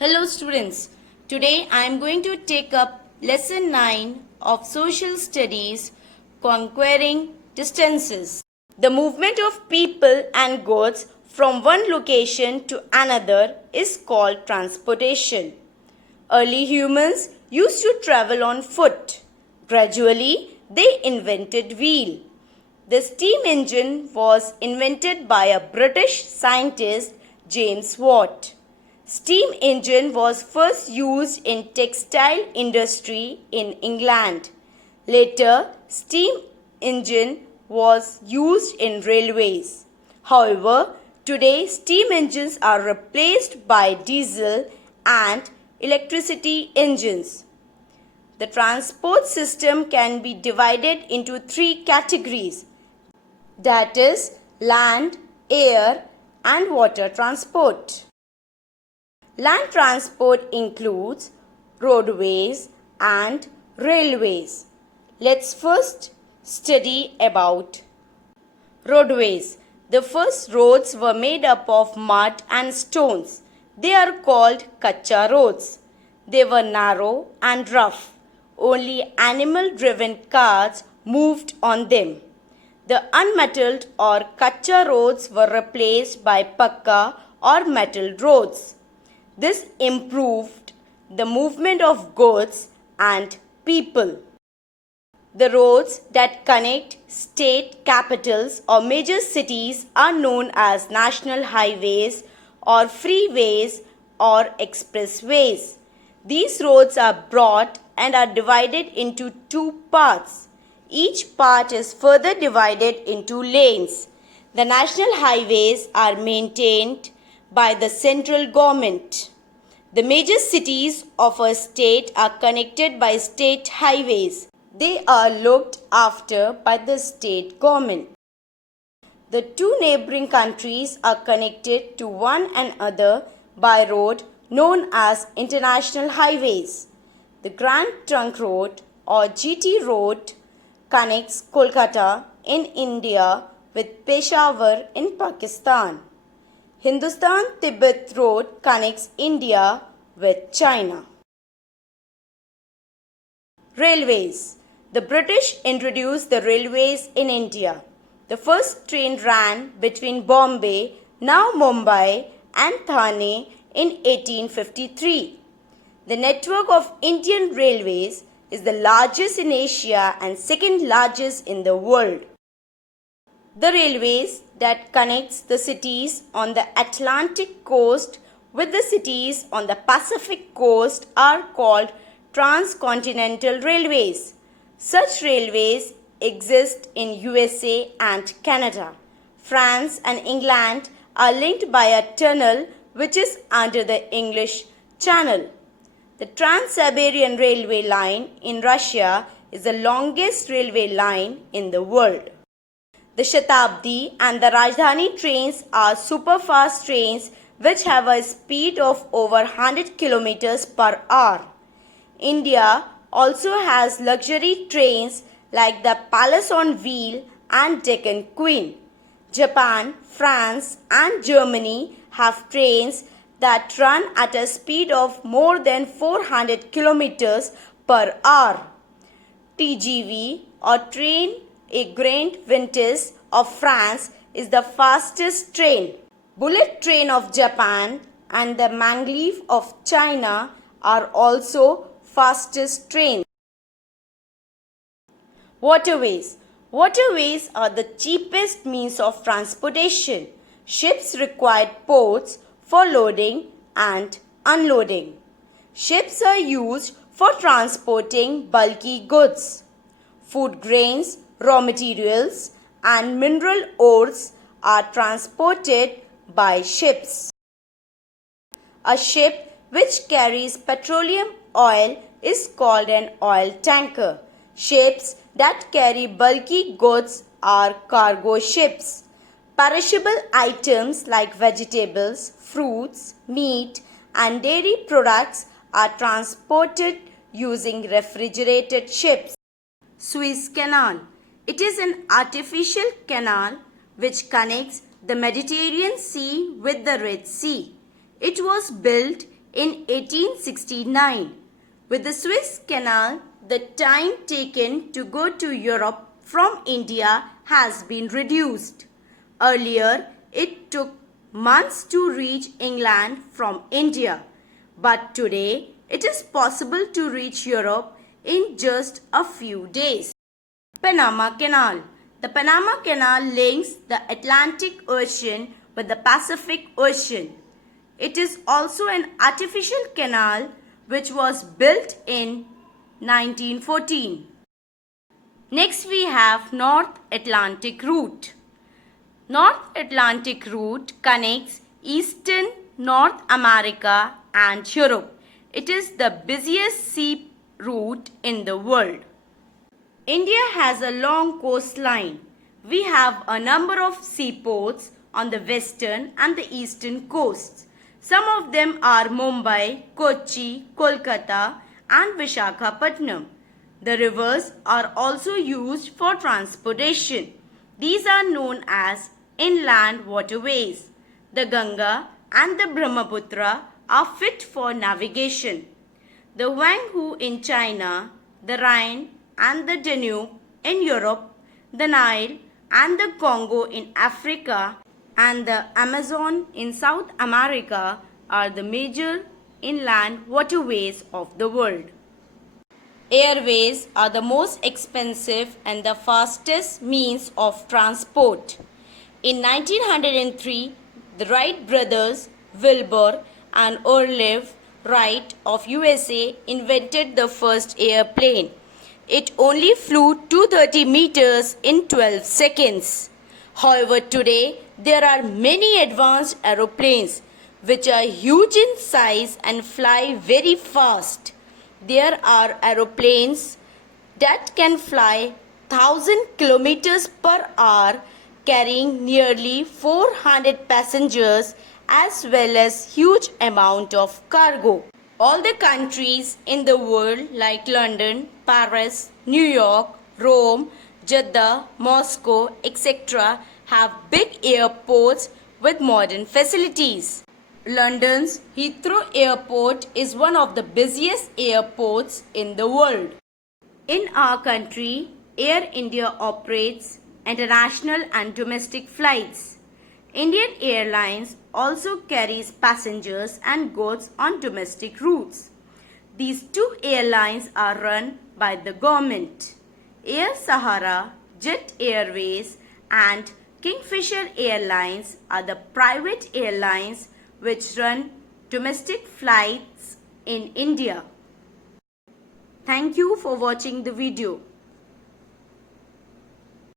Hello students, today I am going to take up lesson 9 of social studies, conquering distances. The movement of people and goods from one location to another is called transportation. Early humans used to travel on foot. Gradually, they invented wheel. The steam engine was invented by a British scientist, James Watt. Steam engine was first used in textile industry in England. Later, steam engine was used in railways. However, today steam engines are replaced by diesel and electricity engines. The transport system can be divided into three categories, that is land, air and water transport. Land transport includes roadways and railways. Let's first study about roadways. The first roads were made up of mud and stones. They are called kacha roads. They were narrow and rough. Only animal-driven cars moved on them. The unmetalled or kacha roads were replaced by pakka or metal roads. This improved the movement of goods and people. The roads that connect state capitals or major cities are known as national highways or freeways or expressways. These roads are broad and are divided into two parts. Each part is further divided into lanes. The national highways are maintained by the central government. The major cities of a state are connected by state highways. They are looked after by the state government. The two neighboring countries are connected to one another by road known as international highways. The Grand Trunk Road or GT Road connects Kolkata in India with Peshawar in Pakistan. Hindustan-Tibet Road connects India with China. Railways. The British introduced the railways in India. The first train ran between Bombay, now Mumbai, and Thane in 1853. The network of Indian railways is the largest in Asia and second largest in the world. The railways that connects the cities on the Atlantic coast with the cities on the Pacific coast are called transcontinental railways. Such railways exist in USA and Canada. France and England are linked by a tunnel which is under the English Channel. The Trans-Siberian Railway line in Russia is the longest railway line in the world. The Shatabdi and the Rajdhani trains are superfast trains which have a speed of over 100 km per hour. India also has luxury trains like the Palace on Wheel and Deccan Queen. Japan, France and Germany have trains that run at a speed of more than 400 km per hour. TGV or Train a Grand Vitesse of France is the fastest train. Bullet train of Japan and the Maglev of China are also fastest trains. Waterways. Waterways are the cheapest means of transportation. Ships require ports for loading and unloading. Ships are used for transporting bulky goods. Food grains, raw materials, and mineral ores are transported by ships. A ship which carries petroleum oil is called an oil tanker. Ships that carry bulky goods are cargo ships. Perishable items like vegetables, fruits, meat, and dairy products are transported using refrigerated ships. Suez Canal. It is an artificial canal which connects the Mediterranean Sea with the Red Sea. It was built in 1869. With the Suez Canal, the time taken to go to Europe from India has been reduced. Earlier, it took months to reach England from India, but today it is possible to reach Europe in just a few days. Panama Canal. The Panama Canal links the Atlantic Ocean with the Pacific Ocean. It is also an artificial canal which was built in 1914. Next we have North Atlantic Route. North Atlantic Route connects Eastern North America and Europe. It is the busiest sea route in the world. India has a long coastline. We have a number of seaports on the western and the eastern coasts. Some of them are Mumbai, Kochi, Kolkata and Visakhapatnam. The rivers are also used for transportation. These are known as inland waterways. The Ganga and the Brahmaputra are fit for navigation. The Huanghe in China, the Rhine and the Danube in Europe, the Nile and the Congo in Africa, and the Amazon in South America are the major inland waterways of the world. Airways are the most expensive and the fastest means of transport. In 1903, the Wright brothers, Wilbur and Orville Wright of USA invented the first airplane. It only flew 230 meters in 12 seconds. However, today there are many advanced aeroplanes which are huge in size and fly very fast. There are aeroplanes that can fly 1000 kilometers per hour, carrying nearly 400 passengers as well as huge amount of cargo. All the countries in the world like London, Paris, New York, Rome, Jeddah, Moscow, etc. have big airports with modern facilities. London's Heathrow Airport is one of the busiest airports in the world. In our country, Air India operates international and domestic flights. Indian Airlines also carries passengers and goods on domestic routes. These two airlines are run by the government. Air Sahara, Jet Airways and Kingfisher Airlines are the private airlines which run domestic flights in India. Thank you for watching the video.